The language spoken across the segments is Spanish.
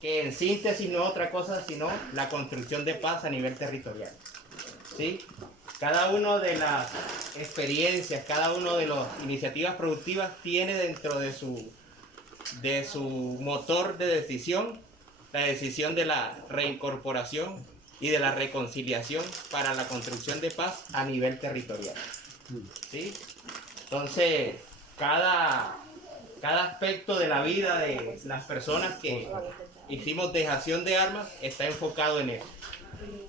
que en síntesis no es otra cosa sino la construcción de paz a nivel territorial. ¿Sí? Cada una de las experiencias, cada una de las iniciativas productivas tiene dentro de su motor de decisión la decisión de la reincorporación y de la reconciliación para la construcción de paz a nivel territorial. ¿Sí? Entonces, cada aspecto de la vida de las personas que hicimos dejación de armas está enfocado en eso.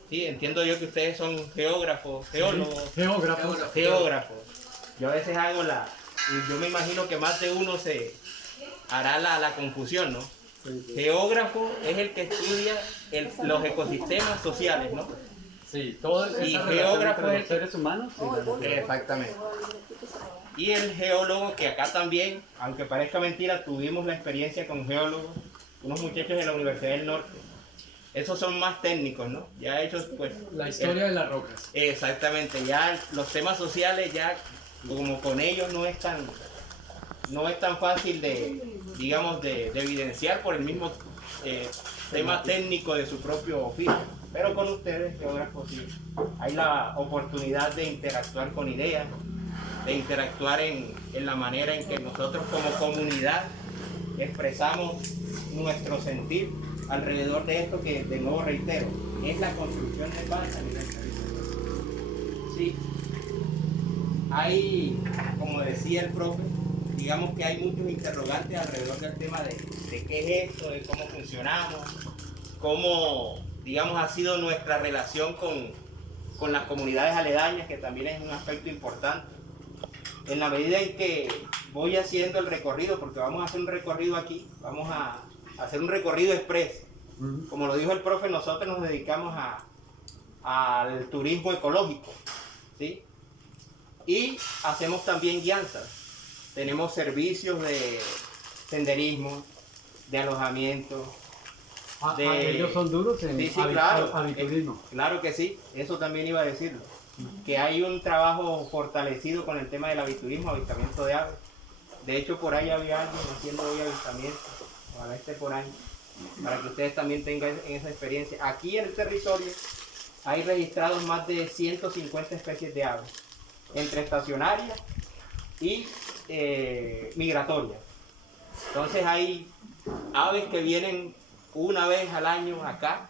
Sí, entiendo yo que ustedes son geógrafos, geólogos. Geógrafos. Yo a veces hago y yo me imagino que más de uno se hará la confusión, ¿no? Geógrafo es el que estudia los ecosistemas sociales, ¿no? Sí, todo eso. Y geógrafo es los seres humanos. Sí, exactamente. Y el geólogo, que acá también, aunque parezca mentira, tuvimos la experiencia con geólogos, unos muchachos de la Universidad del Norte. Esos son más técnicos, ¿no? Ya hechos, pues... La historia de las rocas. Exactamente, ya los temas sociales, ya como con ellos no es tan fácil digamos, de evidenciar por el mismo tema técnico de su propio oficio. Pero con ustedes, geógrafos, sí, hay la oportunidad de interactuar con ideas, de interactuar en la manera en que nosotros como comunidad expresamos nuestro sentir alrededor de esto que, de nuevo reitero, es la construcción de paz a nivel territorial. Sí, hay, como decía el profe, digamos que hay muchos interrogantes alrededor del tema de qué es esto, de cómo funcionamos, cómo, digamos, ha sido nuestra relación con las comunidades aledañas, que también es un aspecto importante. En la medida en que voy haciendo el recorrido, porque vamos a hacer un recorrido aquí, vamos a hacer un recorrido express. Como lo dijo el profe, nosotros nos dedicamos al turismo ecológico, ¿sí? Y hacemos también guianzas. Tenemos servicios de senderismo, de alojamiento. Ellos son duros en claro, aviturismo. Claro que sí, eso también iba a decirlo. Que hay un trabajo fortalecido con el tema del aviturismo, avistamiento de aves. De hecho, por ahí había alguien haciendo hoy avistamiento, ojalá esté por ahí, para que ustedes también tengan esa experiencia. Aquí en el territorio hay registrados más de 150 especies de aves, entre estacionarias y migratorias. Entonces hay aves que vienen una vez al año acá,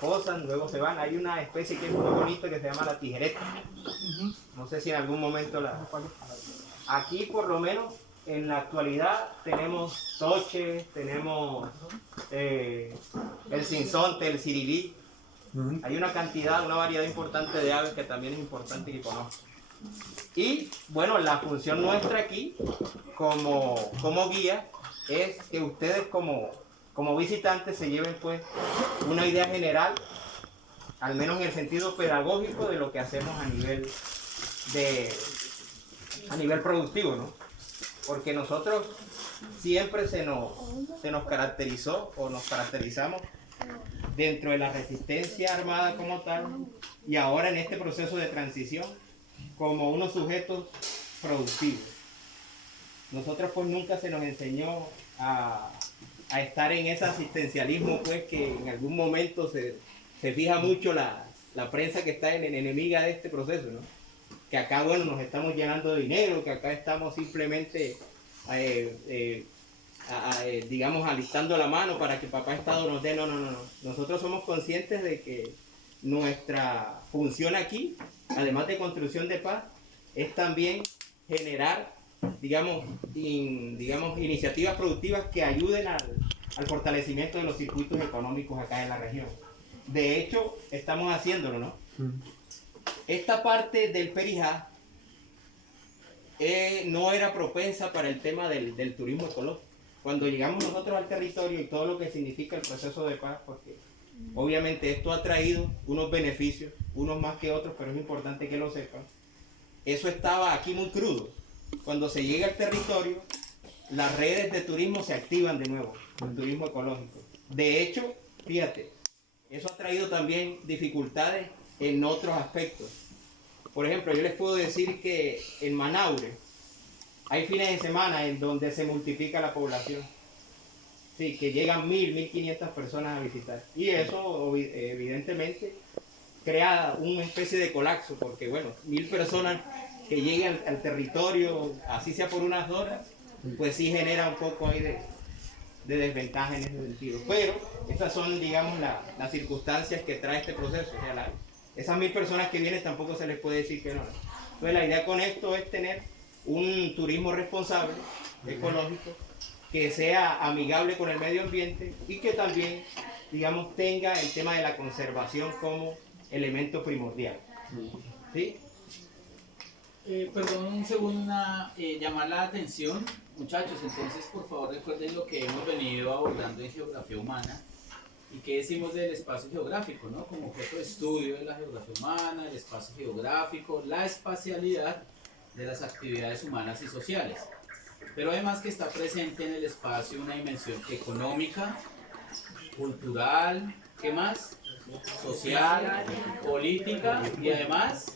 posan, luego se van. Hay una especie que es muy bonita que se llama la tijereta. No sé si en algún momento Aquí por lo menos en la actualidad tenemos toche, tenemos el sinsonte, el sirirí. Hay una variedad importante de aves que también es importante que conozcan. Y bueno, la función nuestra aquí como guía es que ustedes como visitantes se lleven pues una idea general, al menos en el sentido pedagógico, de lo que hacemos a nivel productivo, ¿no? Porque nosotros siempre se nos caracterizó o nos caracterizamos dentro de la resistencia armada como tal, y ahora en este proceso de transición como unos sujetos productivos. Nosotros pues nunca se nos enseñó a estar en ese asistencialismo pues que en algún momento se fija mucho la prensa que está en enemiga de este proceso, ¿no? Que acá, bueno, nos estamos llenando de dinero, que acá estamos simplemente digamos, alistando la mano para que papá Estado nos dé. No. Nosotros somos conscientes de que nuestra función aquí, además de construcción de paz, es también generar, digamos, iniciativas productivas que ayuden al fortalecimiento de los circuitos económicos acá en la región. De hecho, estamos haciéndolo, ¿no? Esta parte del Perijá no era propensa para el tema del turismo ecológico. Cuando llegamos nosotros al territorio y todo lo que significa el proceso de paz, porque obviamente esto ha traído unos beneficios, unos más que otros, pero es importante que lo sepan. Eso estaba aquí muy crudo. Cuando se llega al territorio, las redes de turismo se activan de nuevo, el turismo ecológico. De hecho, fíjate, eso ha traído también dificultades en otros aspectos. Por ejemplo, yo les puedo decir que en Manaure hay fines de semana en donde se multiplica la población. Sí, que llegan 1.500 personas a visitar. Y eso evidentemente crea una especie de colapso, porque bueno, 1.000 personas que lleguen al territorio, así sea por unas horas, pues sí genera un poco ahí de desventaja en ese sentido. Pero estas son, digamos, las circunstancias que trae este proceso. O sea, esas 1.000 personas que vienen tampoco se les puede decir que no. Entonces la idea con esto es tener un turismo responsable, ecológico, que sea amigable con el medio ambiente y que también, digamos, tenga el tema de la conservación como elemento primordial. ¿Sí? Perdón un segundo, llamar la atención, muchachos. Entonces, por favor, recuerden lo que hemos venido abordando en geografía humana y qué decimos del espacio geográfico, ¿no? Como objeto de estudio de la geografía humana, el espacio geográfico, la espacialidad de las actividades humanas y sociales. Pero además que está presente en el espacio una dimensión económica, cultural, ¿qué más? Social, política y además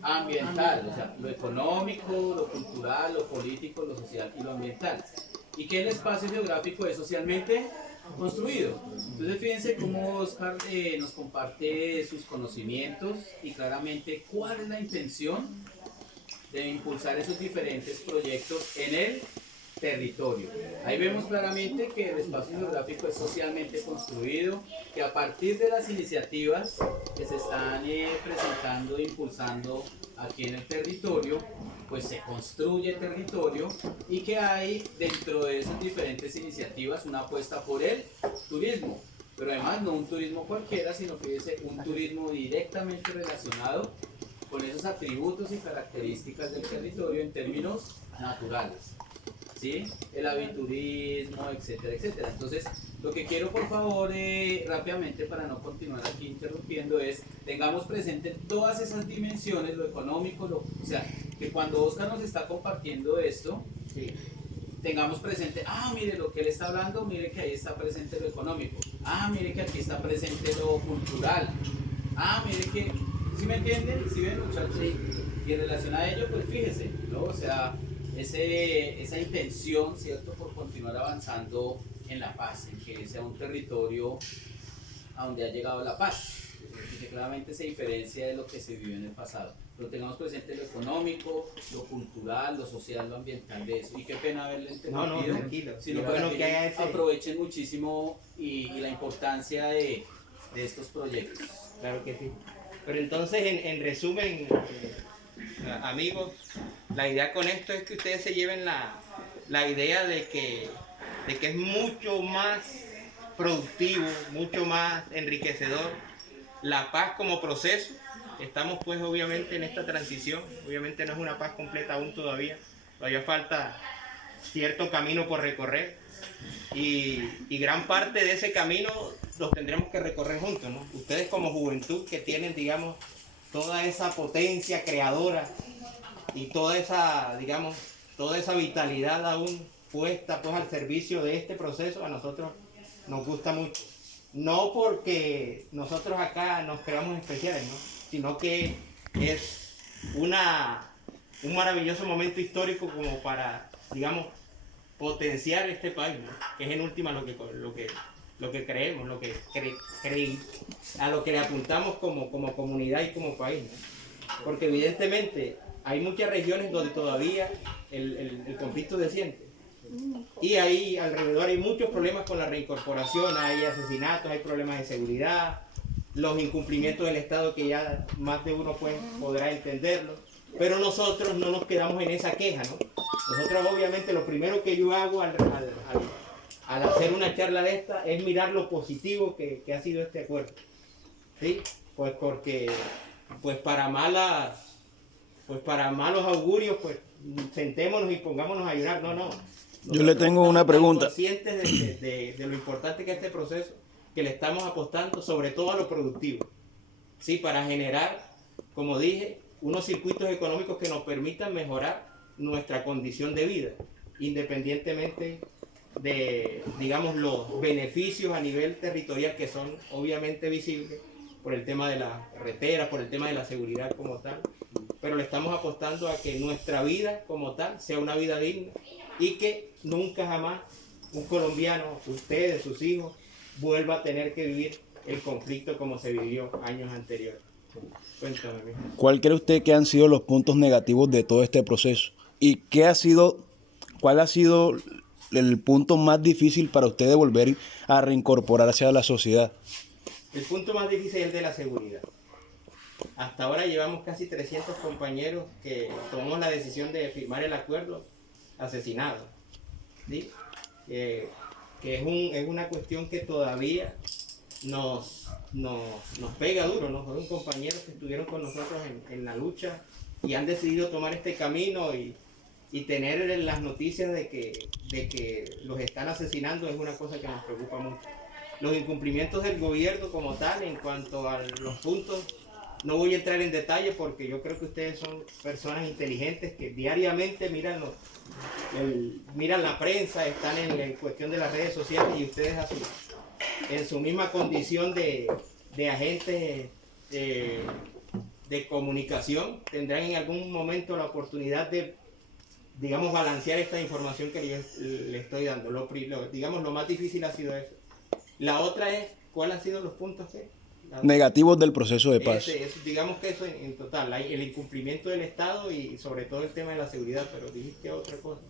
ambiental, o sea, lo económico, lo cultural, lo político, lo social y lo ambiental. Y que el espacio geográfico es socialmente construido. Entonces fíjense cómo Oscar nos comparte sus conocimientos y claramente cuál es la intención de impulsar esos diferentes proyectos en el territorio. Ahí vemos claramente que el espacio geográfico es socialmente construido, que a partir de las iniciativas que se están presentando e impulsando aquí en el territorio, pues se construye el territorio y que hay dentro de esas diferentes iniciativas una apuesta por el turismo, pero además no un turismo cualquiera, sino fíjese, un turismo directamente relacionado con esos atributos y características del territorio en términos naturales, ¿sí? El aviturismo, etcétera, etcétera. Entonces, lo que quiero, por favor, rápidamente, para no continuar aquí interrumpiendo, es tengamos presente todas esas dimensiones, lo económico, o sea, que cuando Oscar nos está compartiendo esto, Sí. tengamos presente, mire lo que él está hablando, mire que ahí está presente lo económico, mire que aquí está presente lo cultural, mire que, ¿sí me entienden? ¿Sí ven, muchachos? Sí. Y en relación a ello, pues fíjese, ¿no? O sea, esa intención, ¿cierto?, por continuar avanzando en la paz, en que sea un territorio a donde ha llegado la paz, que claramente se diferencia de lo que se vivió en el pasado. Pero tengamos presente lo económico, lo cultural, lo social, lo ambiental de eso. Y qué pena haberle interrumpido. No, tranquilo. Sino para que aprovechen muchísimo y la importancia de estos proyectos. Claro que sí. Pero entonces, en resumen, amigos, la idea con esto es que ustedes se lleven la idea de que es mucho más productivo, mucho más enriquecedor la paz como proceso. Estamos pues obviamente en esta transición, obviamente no es una paz completa aún todavía falta cierto camino por recorrer y gran parte de ese camino los tendremos que recorrer juntos, ¿no? Ustedes como juventud que tienen, digamos, toda esa potencia creadora y toda esa vitalidad aún puesta pues al servicio de este proceso, a nosotros nos gusta mucho. No porque nosotros acá nos creamos especiales, ¿no? Sino que es un maravilloso momento histórico como para, digamos, potenciar este país, ¿no? Que es en última lo que creemos, a lo que le apuntamos como comunidad y como país, ¿no? Porque evidentemente hay muchas regiones donde todavía el conflicto desciende. Y ahí alrededor hay muchos problemas con la reincorporación, hay asesinatos, hay problemas de seguridad, los incumplimientos del Estado que ya más de uno pues podrá entenderlo. Pero nosotros no nos quedamos en esa queja, ¿no? Nosotros obviamente lo primero que yo hago al hacer una charla de esta es mirar lo positivo que ha sido este acuerdo. ¿Sí? Pues porque pues para malos augurios pues sentémonos y pongámonos a llorar. No. Yo le tengo una pregunta. Conscientes de lo importante que es este proceso, que le estamos apostando sobre todo a lo productivo, ¿sí? Para generar, como dije, unos circuitos económicos que nos permitan mejorar nuestra condición de vida, independientemente de, digamos, los beneficios a nivel territorial que son obviamente visibles por el tema de las carreteras, por el tema de la seguridad como tal, pero le estamos apostando a que nuestra vida como tal sea una vida digna y que nunca jamás un colombiano, ustedes, sus hijos, vuelva a tener que vivir el conflicto como se vivió años anteriores. Cuéntame, mijo. ¿Cuál cree usted que han sido los puntos negativos de todo este proceso? ¿Y cuál ha sido el punto más difícil para usted de volver a reincorporarse a la sociedad? El punto más difícil es el de la seguridad. Hasta ahora llevamos casi 300 compañeros que tomamos la decisión de firmar el acuerdo asesinados, ¿sí? Que es una cuestión que todavía nos pega duro, ¿no? Fueron compañeros que estuvieron con nosotros en la lucha y han decidido tomar este camino y tener las noticias de que los están asesinando es una cosa que nos preocupa mucho. Los incumplimientos del gobierno como tal en cuanto a los puntos, no voy a entrar en detalle porque yo creo que ustedes son personas inteligentes que diariamente miran la prensa, están en cuestión de las redes sociales y ustedes en su misma condición de agentes de comunicación tendrán en algún momento la oportunidad de, digamos, balancear esta información que yo le estoy dando. Digamos, lo más difícil ha sido eso. La otra es, ¿cuáles han sido los puntos Negativos del proceso de paz. Digamos que eso en total, el incumplimiento del Estado y sobre todo el tema de la seguridad, pero dijiste otra cosa.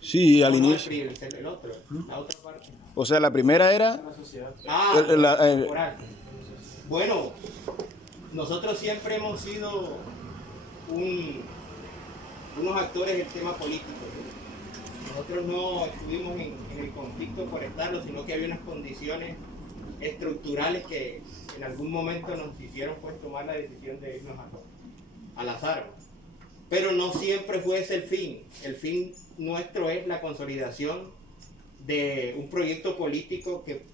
Sí, al No, inicio. el otro, la otra parte. O sea, la primera era... Moral. Bueno, nosotros siempre hemos sido unos actores del tema político. Nosotros no estuvimos en el conflicto por estarlo, sino que había unas condiciones estructurales que en algún momento nos hicieron pues tomar la decisión de irnos a las armas. Pero no siempre fue ese el fin. El fin nuestro es la consolidación de un proyecto político que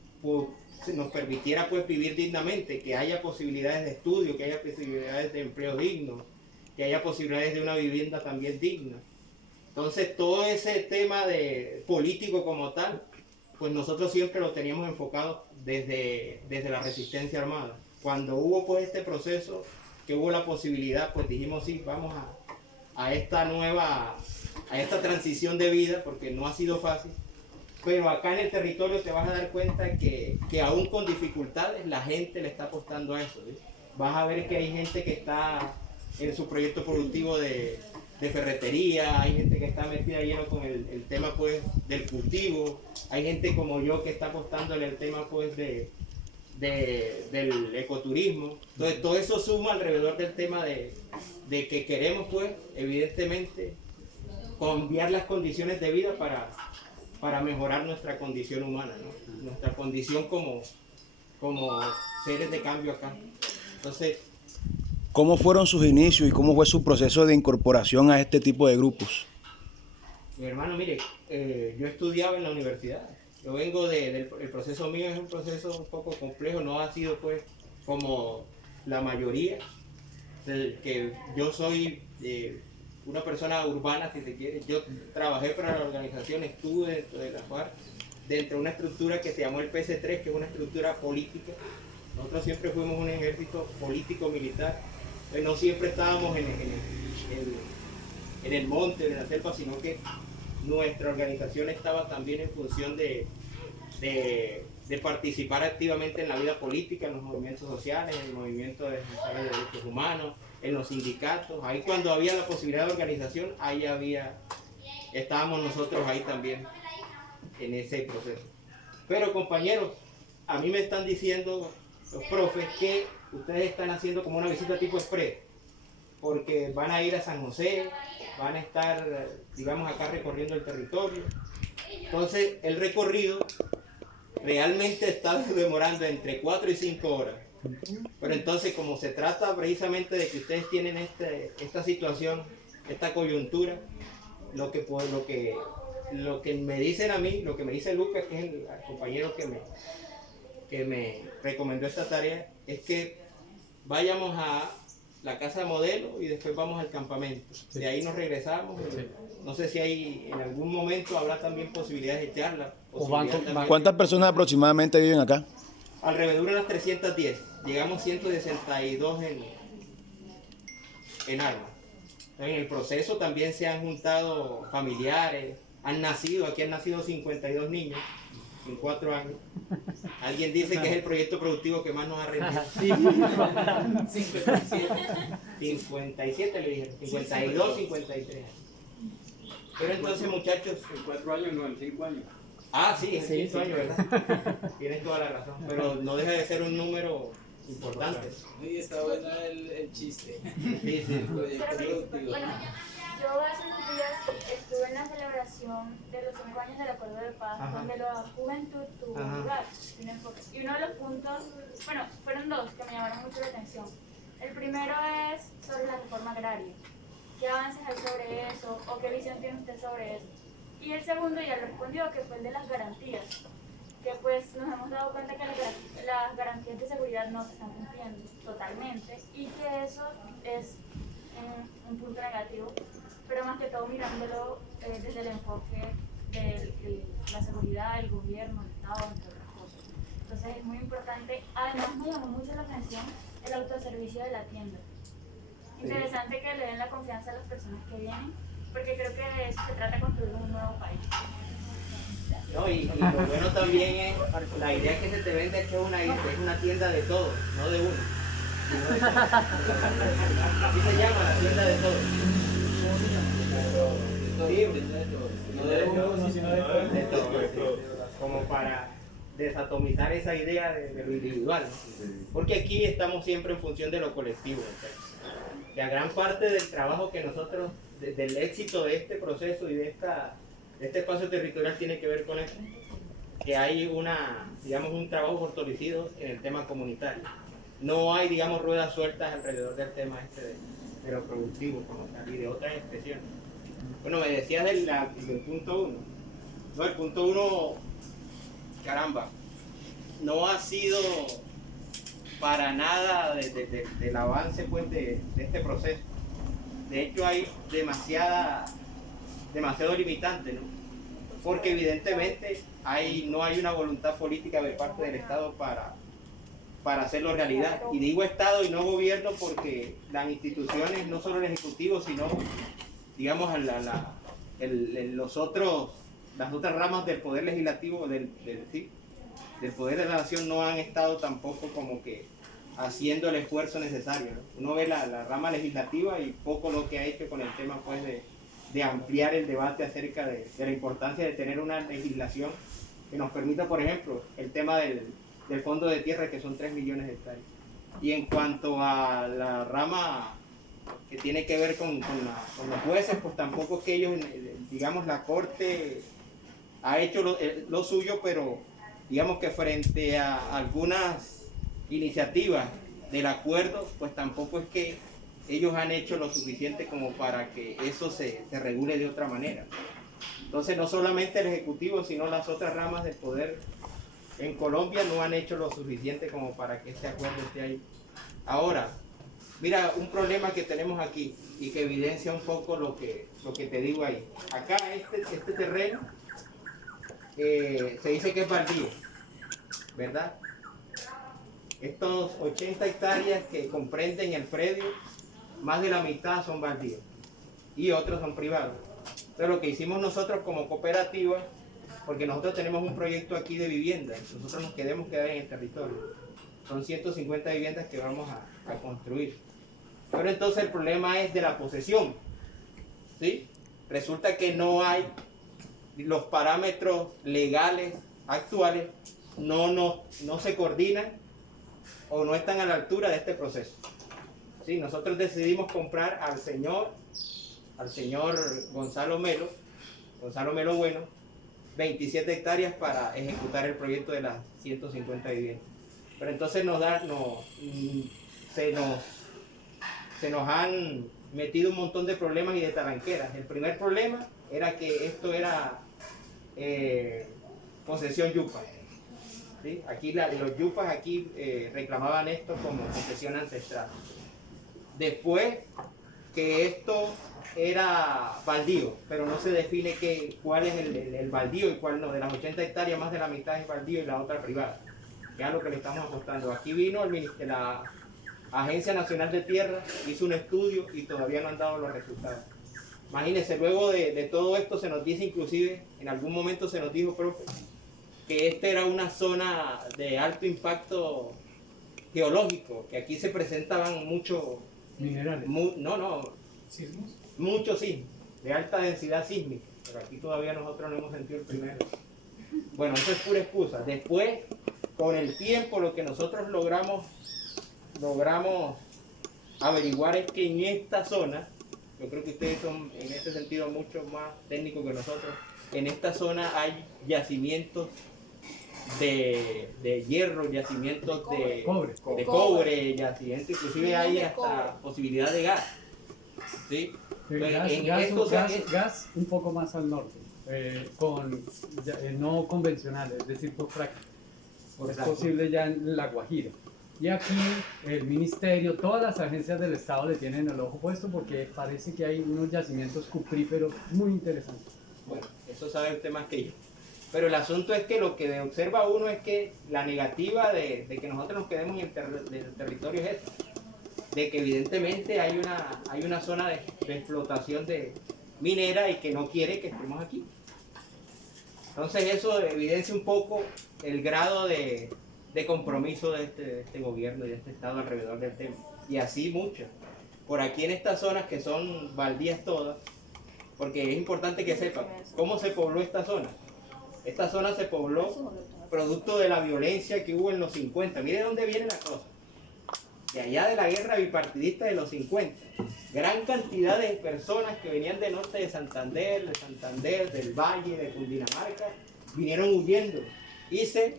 nos permitiera pues vivir dignamente, que haya posibilidades de estudio, que haya posibilidades de empleo digno, que haya posibilidades de una vivienda también digna. Entonces todo ese tema de político como tal, pues nosotros siempre lo teníamos enfocado desde la resistencia armada. Cuando hubo pues este proceso, que hubo la posibilidad, pues dijimos sí, vamos a esta transición de vida, porque no ha sido fácil. Pero acá en el territorio te vas a dar cuenta que aún con dificultades la gente le está apostando a eso, ¿sí? Vas a ver que hay gente que está en su proyecto productivo de ferretería, hay gente que está metida lleno con el tema pues del cultivo, hay gente como yo que está apostándole el tema pues del ecoturismo. Entonces todo eso suma alrededor del tema de que queremos pues evidentemente cambiar las condiciones de vida para mejorar nuestra condición humana, ¿no? Nuestra condición como seres de cambio acá. Entonces, ¿cómo fueron sus inicios y cómo fue su proceso de incorporación a este tipo de grupos? mi hermano, mire, yo estudiaba en la universidad. Yo vengo el proceso mío es un proceso un poco complejo, no ha sido pues como la mayoría, que yo soy una persona urbana, si se quiere. Yo trabajé para la organización, estuve dentro de la FARC, dentro de una estructura que se llamó el PC3, que es una estructura política. Nosotros siempre fuimos un ejército político-militar. No siempre estábamos en el monte, en la selva, sino que nuestra organización estaba también en función de participar activamente en la vida política, en los movimientos sociales, en el movimiento de defensa de derechos humanos, en los sindicatos. Ahí cuando había la posibilidad de organización, estábamos nosotros ahí también en ese proceso. Pero compañeros, a mí me están diciendo los profes que ustedes están haciendo como una visita tipo express, porque van a ir a San José, van a estar, digamos, acá recorriendo el territorio. Entonces, el recorrido realmente está demorando entre 4 y 5 horas. Pero entonces, como se trata precisamente de que ustedes tienen esta situación, esta coyuntura, lo que me dicen a mí, lo que me dice Lucas, que es el compañero que me recomendó esta tarea, es que vayamos a la casa de modelo y después vamos al campamento. De ahí nos regresamos. No sé si en algún momento habrá también posibilidades de charla. ¿Cuántas personas aproximadamente viven acá? Alrededor de unas 310. Llegamos 162 en armas. En el proceso también se han juntado familiares, aquí han nacido 52 niños en 4 años. Alguien dice que es el proyecto productivo que más nos ha rendido. 57 le dijeron, 52, 53. Pero entonces, muchachos, En 4 años, no, en 5 años. sí, es el 5 años, ¿verdad? Tienes toda la razón, pero no deja de ser un número importante. Y está buena el chiste. Sí, sí. El proyecto productivo. Bueno, yo hace unos días estuve en la celebración de los 5 años del Acuerdo de Paz, Ajá. donde la juventud tuvo Ajá. lugar. Y uno de los puntos, bueno, fueron 2 que me llamaron mucho la atención. El primero es sobre la reforma agraria. ¿Qué avances hay sobre eso? ¿O qué visión tiene usted sobre eso? Y el segundo ya lo respondió, que fue el de las garantías. Que pues nos hemos dado cuenta que las garantías de seguridad no se están cumpliendo totalmente y que eso es un punto negativo, pero más que todo mirándolo desde el enfoque de la seguridad, el gobierno, el Estado, entre otras cosas. Entonces es muy importante, además me llamó mucho la atención el autoservicio de la tienda. Interesante que le den la confianza a las personas que vienen, porque creo que de eso se trata de construir un nuevo país. No, y lo bueno también es, la idea que se te vende es que es una tienda de todo, no de uno. Sino de todo. Así se llama, la tienda de todo. No de uno, sino de todo. De todo, como para desatomizar esa idea de lo individual, ¿no? Porque aquí estamos siempre en función de lo colectivo. La gran parte del trabajo que nosotros, del éxito de este proceso y de este espacio territorial tiene que ver con esto, que hay un trabajo fortalecido en el tema comunitario. No hay, digamos, ruedas sueltas alrededor del tema de lo productivo como tal y de otras expresiones. Bueno, me decías del punto 1. No, el punto 1, caramba, no ha sido para nada del avance pues, de este proceso. De hecho, hay demasiado limitante, ¿no? Porque evidentemente no hay una voluntad política de parte del Estado para hacerlo realidad. Y digo Estado y no gobierno porque las instituciones, no solo el Ejecutivo, sino, digamos, las otras ramas del Poder Legislativo, del Poder de la Nación, no han estado tampoco como que haciendo el esfuerzo necesario, ¿no? Uno ve la rama legislativa y poco lo que ha hecho con el tema pues, de ampliar el debate acerca de la importancia de tener una legislación que nos permita, por ejemplo, el tema del fondo de tierra, que son 3 millones de hectáreas. Y en cuanto a la rama que tiene que ver con los jueces, pues tampoco es que ellos, digamos, la Corte ha hecho lo suyo, pero digamos que frente a algunas iniciativas del acuerdo, pues tampoco es que ellos han hecho lo suficiente como para que eso se regule de otra manera. Entonces no solamente el Ejecutivo, sino las otras ramas del poder en Colombia no han hecho lo suficiente como para que este acuerdo esté ahí. Ahora, mira, un problema que tenemos aquí y que evidencia un poco lo que te digo ahí. Acá este terreno se dice que es baldío, ¿verdad? Estos 80 hectáreas que comprenden el predio, más de la mitad son baldíos y otros son privados. Entonces lo que hicimos nosotros como cooperativa, porque nosotros tenemos un proyecto aquí de vivienda, nosotros nos queremos quedar en el territorio. Son 150 viviendas que vamos a construir. Pero entonces el problema es de la posesión, ¿sí? Resulta que no hay los parámetros legales actuales, no se coordinan o no están a la altura de este proceso. Sí, nosotros decidimos comprar al señor Gonzalo Melo Bueno, 27 hectáreas para ejecutar el proyecto de las 150 viviendas. Pero entonces se nos han metido un montón de problemas y de talanqueras. El primer problema era que esto era posesión yupa. ¿Sí? Aquí los yupas aquí reclamaban esto como posesión ancestral. Después que esto era baldío, pero no se define cuál es el baldío y cuál no. De las 80 hectáreas, más de la mitad es baldío y la otra privada. Ya lo que le estamos apostando. Aquí vino la Agencia Nacional de Tierra, hizo un estudio y todavía no han dado los resultados. Imagínense, luego de todo esto se nos dice, inclusive, en algún momento se nos dijo, profe, que esta era una zona de alto impacto geológico, que aquí se presentaban muchos Minerales. ¿Sismos? muchos sismos, de alta densidad sísmica, pero aquí todavía nosotros no hemos sentido el primero. Bueno, eso es pura excusa. Después, con el tiempo, lo que nosotros logramos averiguar es que en esta zona, yo creo que ustedes son en ese sentido mucho más técnicos que nosotros, en esta zona hay yacimientos de hierro, yacimientos de cobre, yacimientos, inclusive hay hasta posibilidad de gas. ¿Sí? Gas un poco más al norte, no convencional, es decir, por fracking. Es Exacto. posible ya en La Guajira. Y aquí el ministerio, todas las agencias del Estado le tienen el ojo puesto porque parece que hay unos yacimientos cupríferos muy interesantes. Bueno, eso sabe usted más que yo. Pero el asunto es que lo que observa uno es que la negativa de que nosotros nos quedemos en el territorio es esta, de que evidentemente hay una zona de explotación de minera y que no quiere que estemos aquí. Entonces eso evidencia un poco el grado de compromiso de este gobierno y de este Estado alrededor del tema. Y así muchas. Por aquí en estas zonas que son baldías todas, porque es importante que sepan cómo se pobló esta zona. Esta zona se pobló producto de la violencia que hubo en los 50. Mire dónde viene la cosa. De allá de la guerra bipartidista de los 50. Gran cantidad de personas que venían del norte de Santander, del Valle, de Cundinamarca, vinieron huyendo y se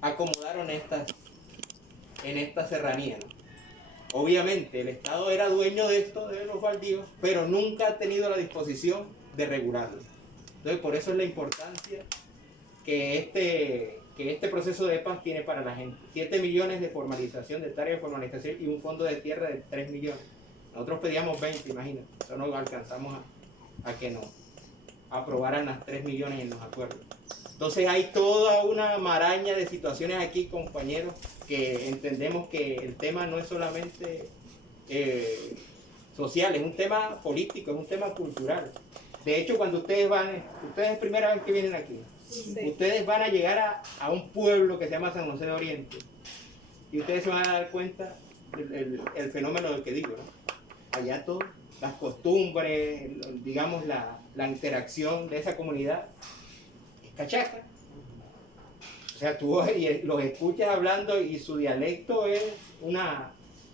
acomodaron en esta serranía, ¿no? Obviamente el Estado era dueño de esto, de los baldíos, pero nunca ha tenido la disposición de regularlo. Entonces por eso es la importancia que este proceso de paz tiene para la gente. 7 millones de formalización, de hectáreas de formalización y un fondo de tierra de 3 millones. Nosotros pedíamos 20, imagínate. Eso no alcanzamos a que nos aprobaran las 3 millones en los acuerdos. Entonces hay toda una maraña de situaciones aquí, compañeros, que entendemos que el tema no es solamente social, es un tema político, es un tema cultural. De hecho, cuando ustedes es primera vez que vienen aquí, ustedes van a llegar a un pueblo que se llama San José de Oriente y ustedes se van a dar cuenta el fenómeno del que digo, ¿no? Allá todo, las costumbres, digamos la interacción de esa comunidad es cachaca. O sea, tú los escuchas hablando y su dialecto es un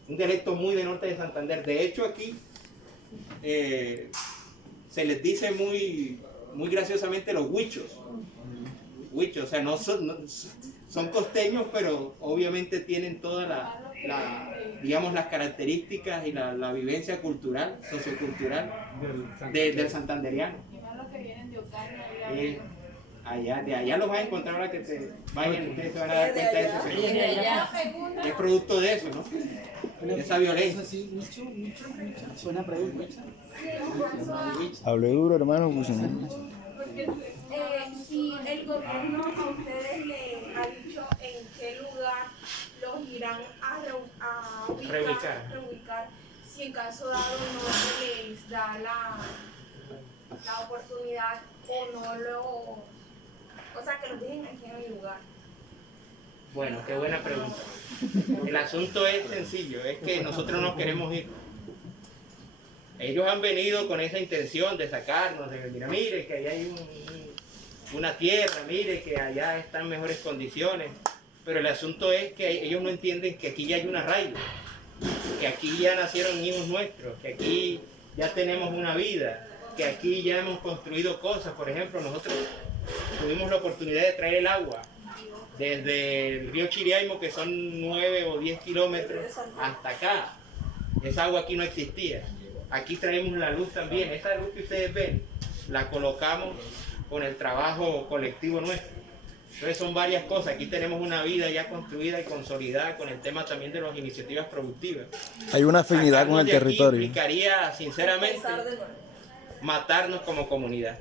dialecto muy de norte de Santander. De hecho, aquí se les dice muy graciosamente los huichos. Huichos, o sea, son costeños, pero obviamente tienen toda digamos, las características y la vivencia cultural, sociocultural del santanderiano. De allá los vas a encontrar ahora que te vayan, ustedes se van a dar cuenta de eso. Es producto de eso, ¿no? De esa violencia. Buena pregunta. Hable duro, hermano. Pues, si el gobierno a ustedes le ha dicho en qué lugar los irán a reubicar, si en caso dado no se les da la oportunidad o sea, que los dejen aquí en el lugar. Bueno, qué buena pregunta. El asunto es sencillo, es que nosotros nos queremos ir. Ellos han venido con esa intención de sacarnos, de decir, mire que allá hay una tierra, mire que allá están en mejores condiciones. Pero el asunto es que ellos no entienden que aquí ya hay un arraigo, que aquí ya nacieron hijos nuestros, que aquí ya tenemos una vida, que aquí ya hemos construido cosas. Por ejemplo, nosotros tuvimos la oportunidad de traer el agua desde el río Chiriaimo, que son 9 o 10 kilómetros, hasta acá. Esa agua aquí no existía. Aquí traemos la luz también. Esa luz que ustedes ven, la colocamos con el trabajo colectivo nuestro. Entonces son varias cosas. Aquí tenemos una vida ya construida y consolidada con el tema también de las iniciativas productivas. hay una afinidad con el territorio. Implicaría, sinceramente, matarnos como comunidad.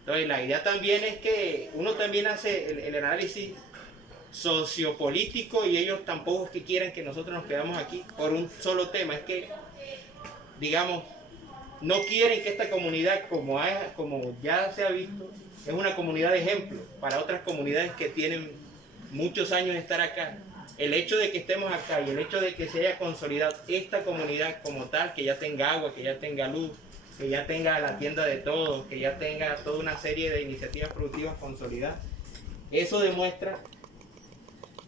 Entonces la idea también es que uno también hace el análisis sociopolítico y ellos tampoco es que quieran que nosotros nos quedamos aquí por un solo tema. Es que, digamos, no quieren que esta comunidad, como ya se ha visto, es una comunidad de ejemplo para otras comunidades que tienen muchos años de estar acá. El hecho de que estemos acá y el hecho de que se haya consolidado esta comunidad como tal, que ya tenga agua, que ya tenga luz, que ya tenga la tienda de todos, que ya tenga toda una serie de iniciativas productivas consolidadas, eso demuestra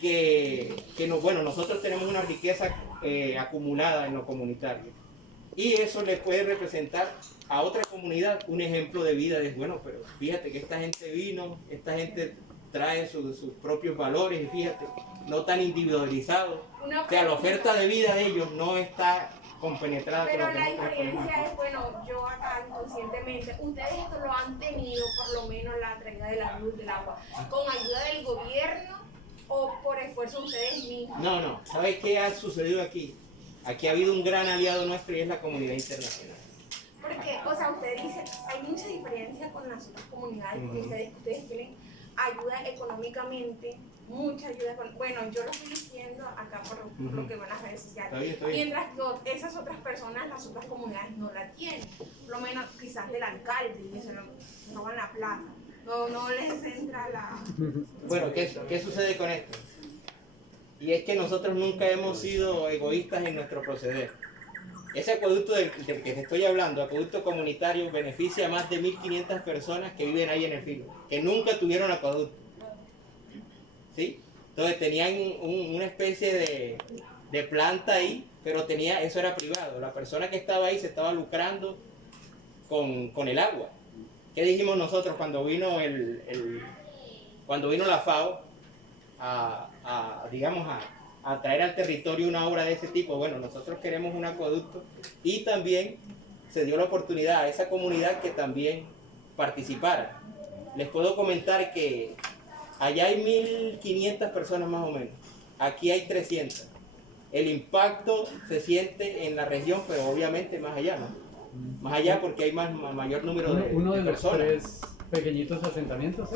que nosotros tenemos una riqueza acumulada en lo comunitario. Y eso le puede representar a otra comunidad un ejemplo de vida de, bueno, pero fíjate que esta gente vino, esta gente trae sus propios valores y fíjate, no tan individualizados. O sea, la oferta de vida de ellos no está compenetrada pero con la diferencia es, bueno, yo acá inconscientemente, ustedes esto lo han tenido, por lo menos la traída de la luz, del agua, con ayuda del gobierno o por esfuerzo de ustedes mismos. No, ¿sabes qué ha sucedido aquí? Aquí ha habido un gran aliado nuestro y es la comunidad internacional. Porque, o sea, ustedes dicen, hay mucha diferencia con las otras comunidades, porque ustedes tienen ayuda económicamente, mucha ayuda. Bueno, yo lo estoy diciendo acá por lo que van a las redes sociales. Está bien. Mientras que esas otras personas, las otras comunidades no la tienen. Por lo menos quizás del alcalde, y se roban la plata. No les entra la... Bueno, ¿qué sucede con esto? Y es que nosotros nunca hemos sido egoístas en nuestro proceder. Ese acueducto del que te estoy hablando, acueducto comunitario, beneficia a más de 1.500 personas que viven ahí en el filo, que nunca tuvieron acueducto. ¿Sí? Entonces tenían una especie de planta ahí, pero eso era privado. La persona que estaba ahí se estaba lucrando con el agua. ¿Qué dijimos nosotros cuando vino cuando vino la FAO a traer al territorio una obra de ese tipo? Bueno, nosotros queremos un acueducto y también se dio la oportunidad a esa comunidad que también participara. Les puedo comentar que allá hay 1.500 personas más o menos, aquí hay 300. El impacto se siente en la región, pero obviamente más allá, ¿no? Más allá porque hay mayor número de Uno de los personas. 3 pequeñitos asentamientos.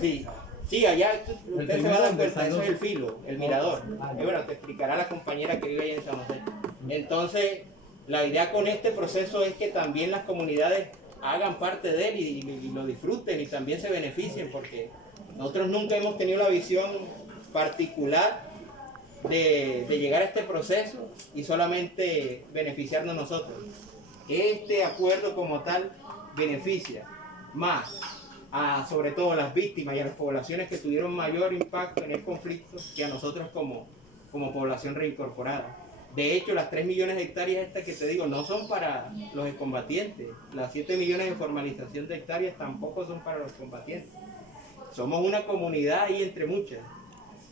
Sí, allá usted se va a dar cuenta, eso los... es el filo, el mirador. Y bueno, te explicará la compañera que vive ahí en San José. Entonces, la idea con este proceso es que también las comunidades hagan parte de él y lo disfruten y también se beneficien, porque nosotros nunca hemos tenido la visión particular de llegar a este proceso y solamente beneficiarnos nosotros. Este acuerdo como tal beneficia más sobre todo a las víctimas y a las poblaciones que tuvieron mayor impacto en el conflicto que a nosotros como población reincorporada. De hecho, las 3 millones de hectáreas estas que te digo no son para los excombatientes. Las 7 millones de formalización de hectáreas tampoco son para los combatientes. Somos una comunidad ahí entre muchas.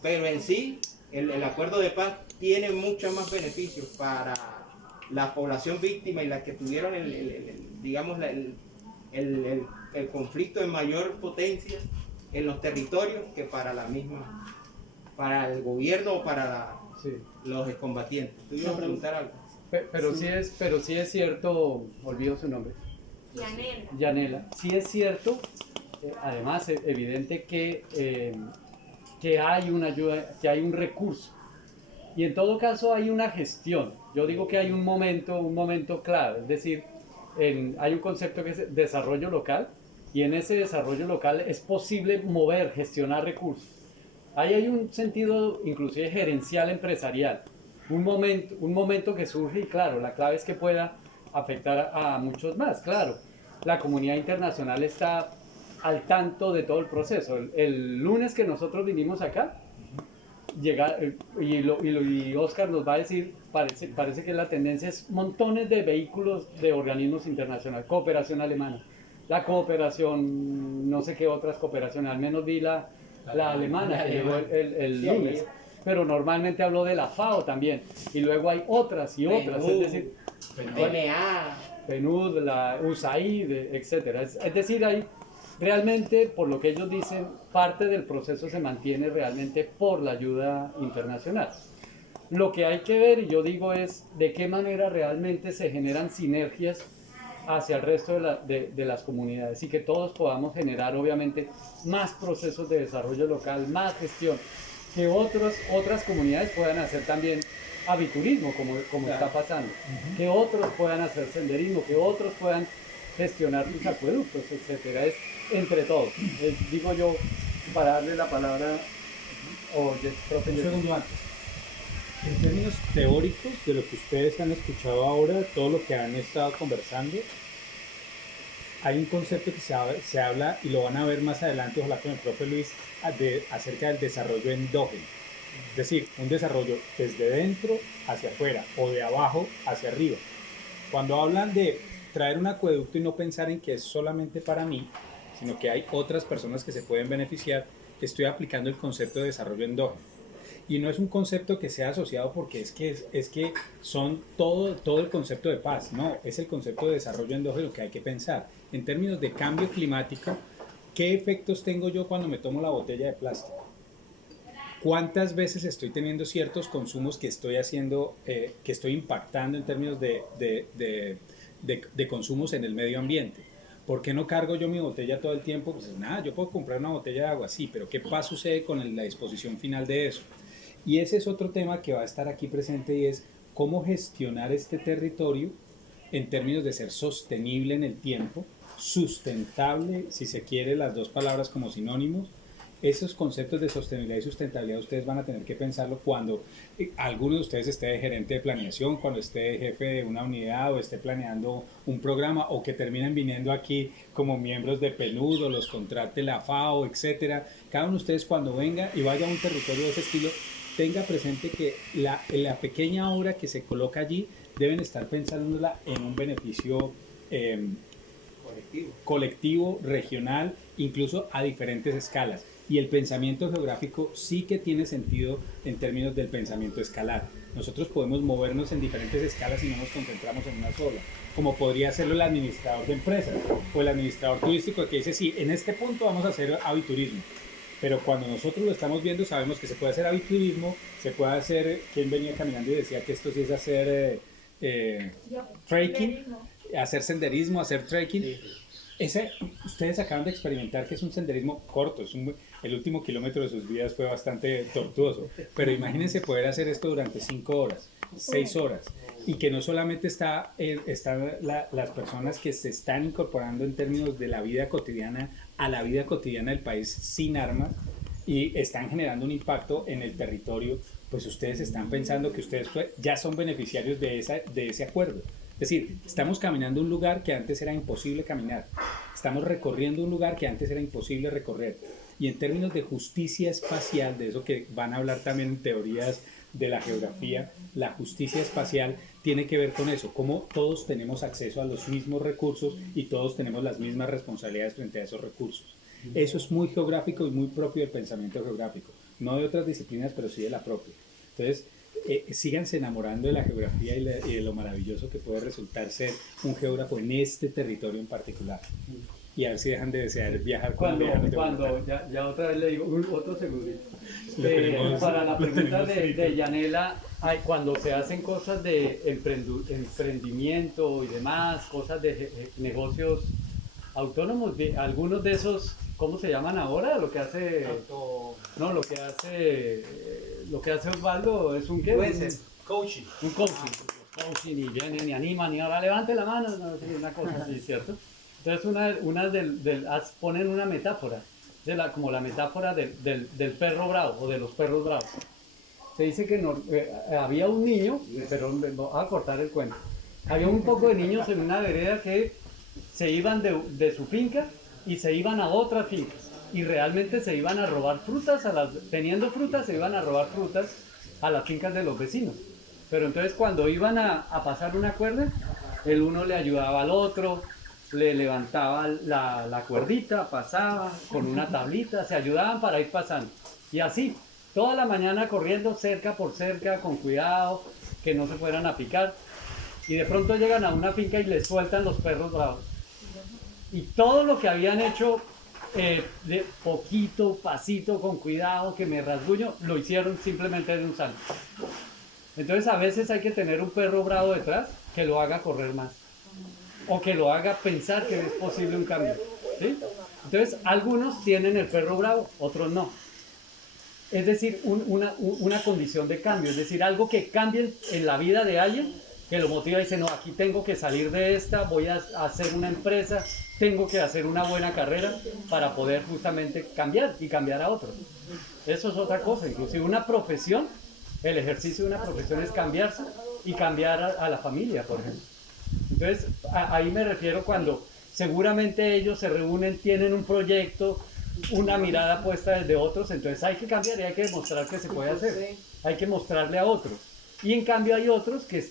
Pero en sí, el acuerdo de paz tiene muchos más beneficios para la población víctima y las que tuvieron el conflicto en mayor potencia en los territorios que para para el gobierno o para los excombatientes. ¿Tú ibas a preguntar algo? Pero sí es cierto, olvido su nombre. Yanela. Sí es cierto, además es evidente que hay una ayuda, que hay un recurso. Y en todo caso hay una gestión. Yo digo que hay un momento clave, es decir, hay un concepto que es desarrollo local, y en ese desarrollo local es posible mover, gestionar recursos. Ahí hay un sentido inclusive gerencial empresarial, un momento que surge y claro, la clave es que pueda afectar a muchos más. Claro, la comunidad internacional está al tanto de todo el proceso. El lunes que nosotros vinimos acá, y Oscar nos va a decir, parece que la tendencia es montones de vehículos de organismos internacionales, cooperación alemana, la cooperación, no sé qué otras cooperaciones, al menos vi la alemana que llegó el lunes, pero normalmente habló de la FAO también, y luego hay otras y otras, es decir, PNUD, la USAID, etc. Es decir, hay realmente, por lo que ellos dicen, parte del proceso se mantiene realmente por la ayuda internacional. Lo que hay que ver, y yo digo, es de qué manera realmente se generan sinergias hacia el resto de las comunidades y que todos podamos generar, obviamente, más procesos de desarrollo local, más gestión, que otras comunidades puedan hacer también aviturismo, como está pasando, que otros puedan hacer senderismo, que otros puedan gestionar tus acueductos, etcétera. Es entre todos. Digo yo, para darle la palabra, profe. Un segundo antes. En términos teóricos de lo que ustedes han escuchado ahora, todo lo que han estado conversando, hay un concepto que se habla y lo van a ver más adelante, ojalá con el profe Luis, acerca del desarrollo endógeno. Es decir, un desarrollo desde dentro hacia afuera o de abajo hacia arriba. Cuando hablan de traer un acueducto y no pensar en que es solamente para mí, sino que hay otras personas que se pueden beneficiar, estoy aplicando el concepto de desarrollo endógeno. Y no es un concepto que sea asociado porque es que son todo el concepto de paz, no, es el concepto de desarrollo endógeno que hay que pensar. En términos de cambio climático, ¿qué efectos tengo yo cuando me tomo la botella de plástico? ¿Cuántas veces estoy teniendo ciertos consumos que estoy haciendo, que estoy impactando en términos de consumos en el medio ambiente? ¿Por qué no cargo yo mi botella todo el tiempo? Pues nada, yo puedo comprar una botella de agua, sí, pero ¿qué sucede con la disposición final de eso? Y ese es otro tema que va a estar aquí presente y es cómo gestionar este territorio en términos de ser sostenible en el tiempo, sustentable, si se quiere, las dos palabras como sinónimos. Esos conceptos de sostenibilidad y sustentabilidad ustedes van a tener que pensarlo cuando alguno de ustedes esté de gerente de planeación, cuando esté de jefe de una unidad o esté planeando un programa o que terminen viniendo aquí como miembros de PNUD o los contrate la FAO, etcétera. Cada uno de ustedes cuando venga y vaya a un territorio de ese estilo, tenga presente que la pequeña obra que se coloca allí deben estar pensándola en un beneficio colectivo, regional, incluso a diferentes escalas. Y el pensamiento geográfico sí que tiene sentido en términos del pensamiento escalar. Nosotros podemos movernos en diferentes escalas y no nos concentramos en una sola, como podría hacerlo el administrador de empresas o el administrador turístico que dice, sí, en este punto vamos a hacer aviturismo. Pero cuando nosotros lo estamos viendo sabemos que se puede hacer aviturismo, se puede hacer, ¿quién venía caminando y decía que esto sí es hacer trekking? Hacer senderismo, hacer trekking. Ustedes acaban de experimentar que es un senderismo corto, el último kilómetro de sus vidas fue bastante tortuoso, pero imagínense poder hacer esto durante 5 horas, 6 horas, y que no solamente están las personas que se están incorporando en términos de la vida cotidiana a la vida cotidiana del país sin armas y están generando un impacto en el territorio, pues ustedes están pensando que ustedes ya son beneficiarios de ese acuerdo. Es decir, estamos caminando un lugar que antes era imposible caminar. Estamos recorriendo un lugar que antes era imposible recorrer. Y en términos de justicia espacial, de eso que van a hablar también en teorías de la geografía, la justicia espacial tiene que ver con eso, cómo todos tenemos acceso a los mismos recursos y todos tenemos las mismas responsabilidades frente a esos recursos. Eso es muy geográfico y muy propio del pensamiento geográfico, no de otras disciplinas, pero sí de la propia. Entonces, síganse enamorando de la geografía y de lo maravilloso que puede resultar ser un geógrafo en este territorio en particular. Y a ver si dejan de desear viajar cuando ya otra vez le digo, otro segundito. Para la pregunta de Yanela, cuando se hacen cosas de emprendimiento y demás, cosas de negocios autónomos, algunos de esos, ¿cómo se llaman ahora? Lo que hace... No, lo que hace Osvaldo es un ¿qué? Coaching. Un coaching y vienen y animan y ahora levante la mano, no, una cosa así, ¿cierto? Entonces ponen una metáfora, como la metáfora del perro bravo o de los perros bravos. Se dice que había un niño, pero voy a cortar el cuento, había un poco de niños en una vereda que se iban de su finca y se iban a otras fincas. Y realmente se iban a robar frutas, teniendo frutas se iban a robar frutas a las fincas de los vecinos. Pero entonces cuando iban a pasar una cuerda, el uno le ayudaba al otro, le levantaba la cuerdita, pasaba con una tablita, se ayudaban para ir pasando. Y así, toda la mañana corriendo cerca por cerca, con cuidado, que no se fueran a picar. Y de pronto llegan a una finca y les sueltan los perros bravos. Y todo lo que habían hecho... de poquito, pasito, con cuidado, que me rasguño, lo hicieron simplemente de un salto. Entonces a veces hay que tener un perro bravo detrás que lo haga correr más o que lo haga pensar que es posible un cambio, ¿sí? Entonces algunos tienen el perro bravo, otros no. Es decir, una condición de cambio, es decir, algo que cambie en la vida de alguien que lo motiva y dice, no, aquí tengo que salir de esta, voy a hacer una empresa, tengo que hacer una buena carrera para poder justamente cambiar y cambiar a otros. Eso es otra cosa, inclusive una profesión, el ejercicio de una profesión es cambiarse y cambiar a la familia, por ejemplo. Entonces, ahí me refiero cuando seguramente ellos se reúnen, tienen un proyecto, una mirada puesta desde otros, entonces hay que cambiar y hay que demostrar que se puede hacer, hay que mostrarle a otros. Y en cambio hay otros que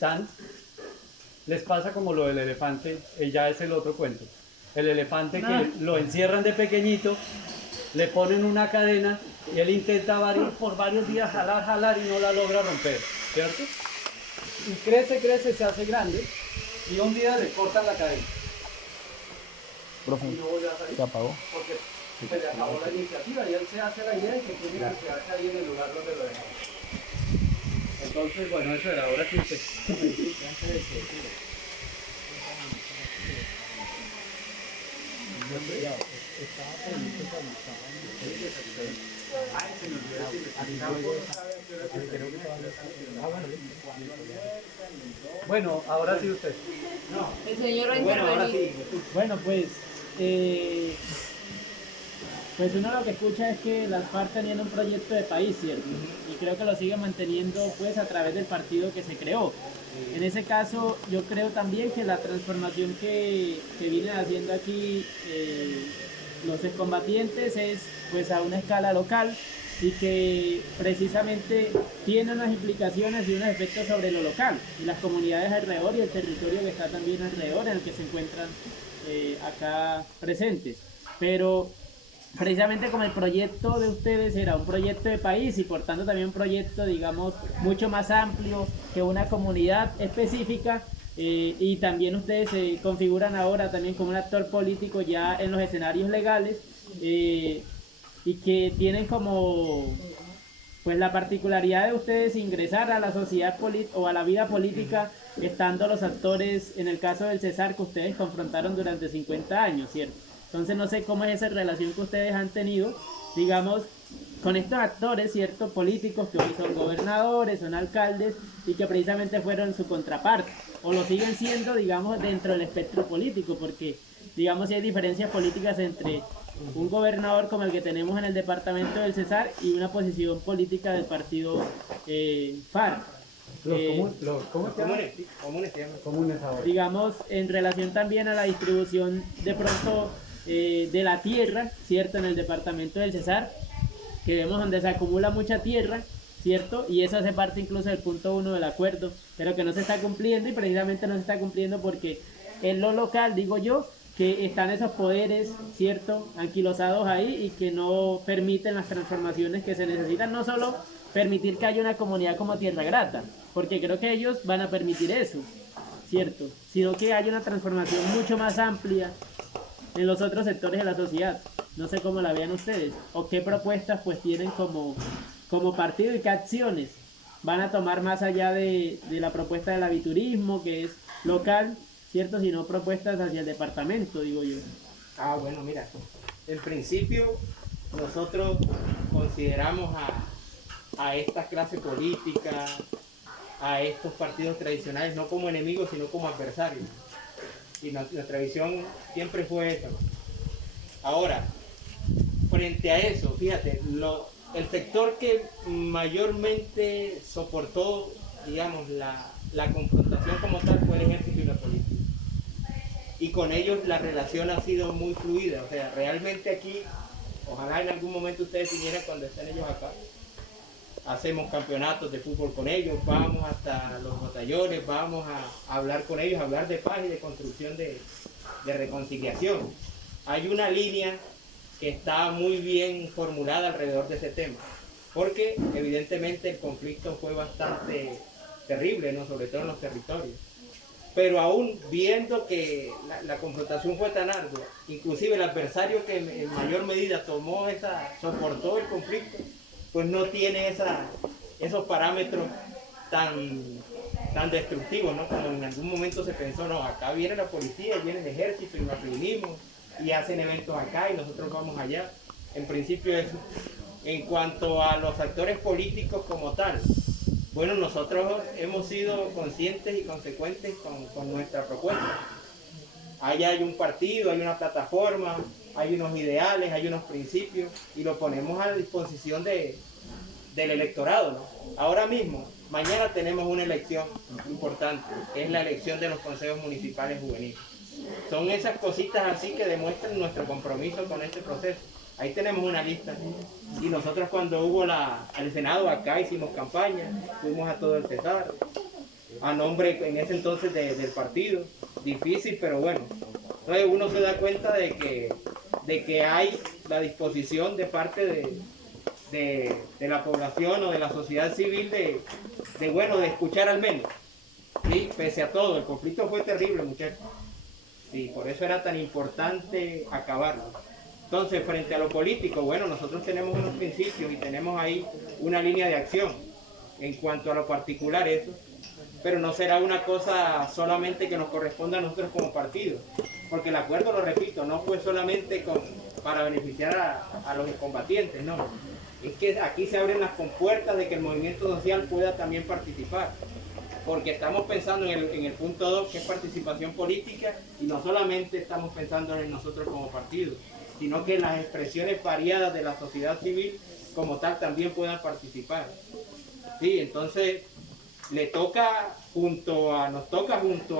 les pasa como lo del elefante, ya es el otro cuento. El elefante que lo encierran de pequeñito, le ponen una cadena y él intenta por varios días jalar y no la logra romper, ¿cierto? Y crece, se hace grande y un día le cortan la cadena. Profe, Y no vuelve a salir. se apagó. Porque se le acabó la iniciativa y él se hace la idea de que tiene que quedarse ahí en el lugar donde lo dejamos. Entonces, bueno, eso era, ahora que usted. Bueno, ahora sí usted. El señor va a Bueno, ahora intervenir. sí. Bueno, pues uno lo que escucha es que las FARC tenían un proyecto de país, ¿cierto? Y creo que lo siguen manteniendo pues a través del partido que se creó. En ese caso, yo creo también que la transformación que vienen haciendo aquí los excombatientes es pues a una escala local y que precisamente tiene unas implicaciones y unos efectos sobre lo local y las comunidades alrededor y el territorio que está también alrededor en el que se encuentran acá presentes. Pero precisamente como el proyecto de ustedes era un proyecto de país y por tanto también un proyecto, digamos, mucho más amplio que una comunidad específica, y también ustedes se configuran ahora también como un actor político ya en los escenarios legales, y que tienen como pues la particularidad de ustedes ingresar a la sociedad o a la vida política estando los actores, en el caso del Cesar, que ustedes confrontaron durante 50 años, ¿cierto? Entonces no sé cómo es esa relación que ustedes han tenido, digamos, con estos actores, ¿cierto? Políticos que hoy son gobernadores, son alcaldes y que precisamente fueron su contraparte, o lo siguen siendo, digamos, dentro del espectro político, porque, digamos, si hay diferencias políticas entre un gobernador como el que tenemos en el departamento del Cesar y una posición política del partido FARC. Comunes ahora. Digamos, en relación también a la distribución de pronto de la tierra, ¿cierto? En el departamento del Cesar, que vemos donde se acumula mucha tierra, ¿cierto? Y eso hace parte incluso del punto 1 del acuerdo, pero que no se está cumpliendo y precisamente no se está cumpliendo porque en lo local, digo yo, que están esos poderes, ¿cierto? Anquilosados ahí y que no permiten las transformaciones que se necesitan, no solo permitir que haya una comunidad como Tierra Grata, porque creo que ellos van a permitir eso, ¿cierto? Sino que haya una transformación mucho más amplia en los otros sectores de la sociedad. No sé cómo la vean ustedes, o qué propuestas pues tienen como partido y qué acciones van a tomar más allá de la propuesta del aviturismo, que es local, ¿cierto? Sino propuestas hacia el departamento, digo yo. Ah, bueno, mira, en principio nosotros consideramos a esta clase política, a estos partidos tradicionales, no como enemigos, sino como adversarios. Y nuestra visión siempre fue esa. Ahora, frente a eso, fíjate, el sector que mayormente soportó, digamos, la confrontación como tal fue el ejército y la policía. Y con ellos la relación ha sido muy fluida. O sea, realmente aquí, ojalá en algún momento ustedes vinieran cuando estén ellos acá. Hacemos campeonatos de fútbol con ellos, vamos hasta los batallones, vamos a hablar con ellos, a hablar de paz y de construcción de reconciliación. Hay una línea que está muy bien formulada alrededor de ese tema, porque evidentemente el conflicto fue bastante terrible, ¿no? Sobre todo en los territorios. Pero aún viendo que la confrontación fue tan ardua, inclusive el adversario que en mayor medida soportó el conflicto, pues no tiene esos parámetros tan destructivos, ¿no? Como en algún momento se pensó, no, acá viene la policía, viene el ejército y nos reunimos y hacen eventos acá y nosotros vamos allá. En principio eso. En cuanto a los actores políticos como tal, Bueno, nosotros hemos sido conscientes y consecuentes con nuestra propuesta. Ahí hay un partido, hay una plataforma, hay unos ideales, hay unos principios y lo ponemos a disposición del electorado, ¿no? Ahora mismo, mañana tenemos una elección importante, que es la elección de los consejos municipales juveniles. Son esas cositas así que demuestran nuestro compromiso con este proceso. Ahí tenemos una lista y nosotros cuando hubo el Senado acá hicimos campaña, fuimos a todo el Cesar, a nombre en ese entonces del partido, difícil pero bueno. Entonces uno se da cuenta de que hay la disposición de parte de la población o de la sociedad civil de escuchar al menos, ¿sí? Pese a todo, el conflicto fue terrible, muchachos. Sí, por eso era tan importante acabarlo. Entonces, frente a lo político, bueno, nosotros tenemos unos principios y tenemos ahí una línea de acción en cuanto a lo particular eso, pero no será una cosa solamente que nos corresponda a nosotros como partido, porque el acuerdo, lo repito, no fue solamente para beneficiar a los combatientes, no. Es que aquí se abren las compuertas de que el movimiento social pueda también participar, porque estamos pensando en el punto 2, que es participación política, y no solamente estamos pensando en nosotros como partido, sino que las expresiones variadas de la sociedad civil como tal también puedan participar. Sí, entonces nos toca junto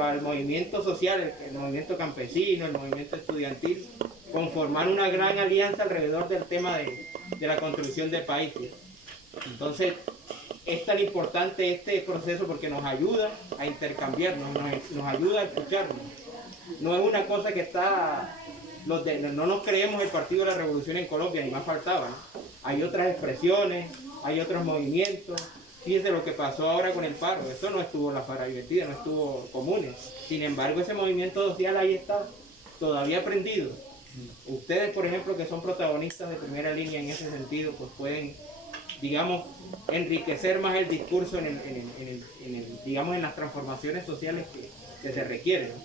al movimiento social, el movimiento campesino, el movimiento estudiantil, conformar una gran alianza alrededor del tema de la construcción de países. Entonces, es tan importante este proceso porque nos ayuda a intercambiarnos, nos ayuda a escucharnos. No es una cosa que está... no nos creemos el Partido de la Revolución en Colombia, ni más faltaba, ¿no? Hay otras expresiones, hay otros movimientos. Fíjense lo que pasó ahora con el paro, eso no estuvo en la Faradivertida, no estuvo Comunes. Sin embargo, ese movimiento social ahí está, todavía prendido. Ustedes, por ejemplo, que son protagonistas de primera línea en ese sentido, pues pueden, digamos, enriquecer más el discurso digamos, en las transformaciones sociales que se requieren, ¿no?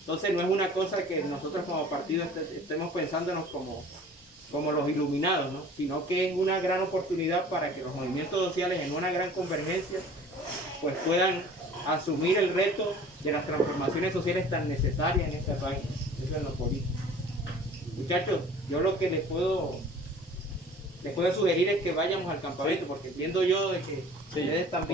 Entonces no es una cosa que nosotros como partido estemos pensándonos como los iluminados, ¿no? Sino que es una gran oportunidad para que los movimientos sociales en una gran convergencia pues puedan asumir el reto de las transformaciones sociales tan necesarias en este país. Eso es lo político. Muchachos, yo lo que les puedo sugerir es que vayamos al campamento, porque entiendo yo de que ustedes también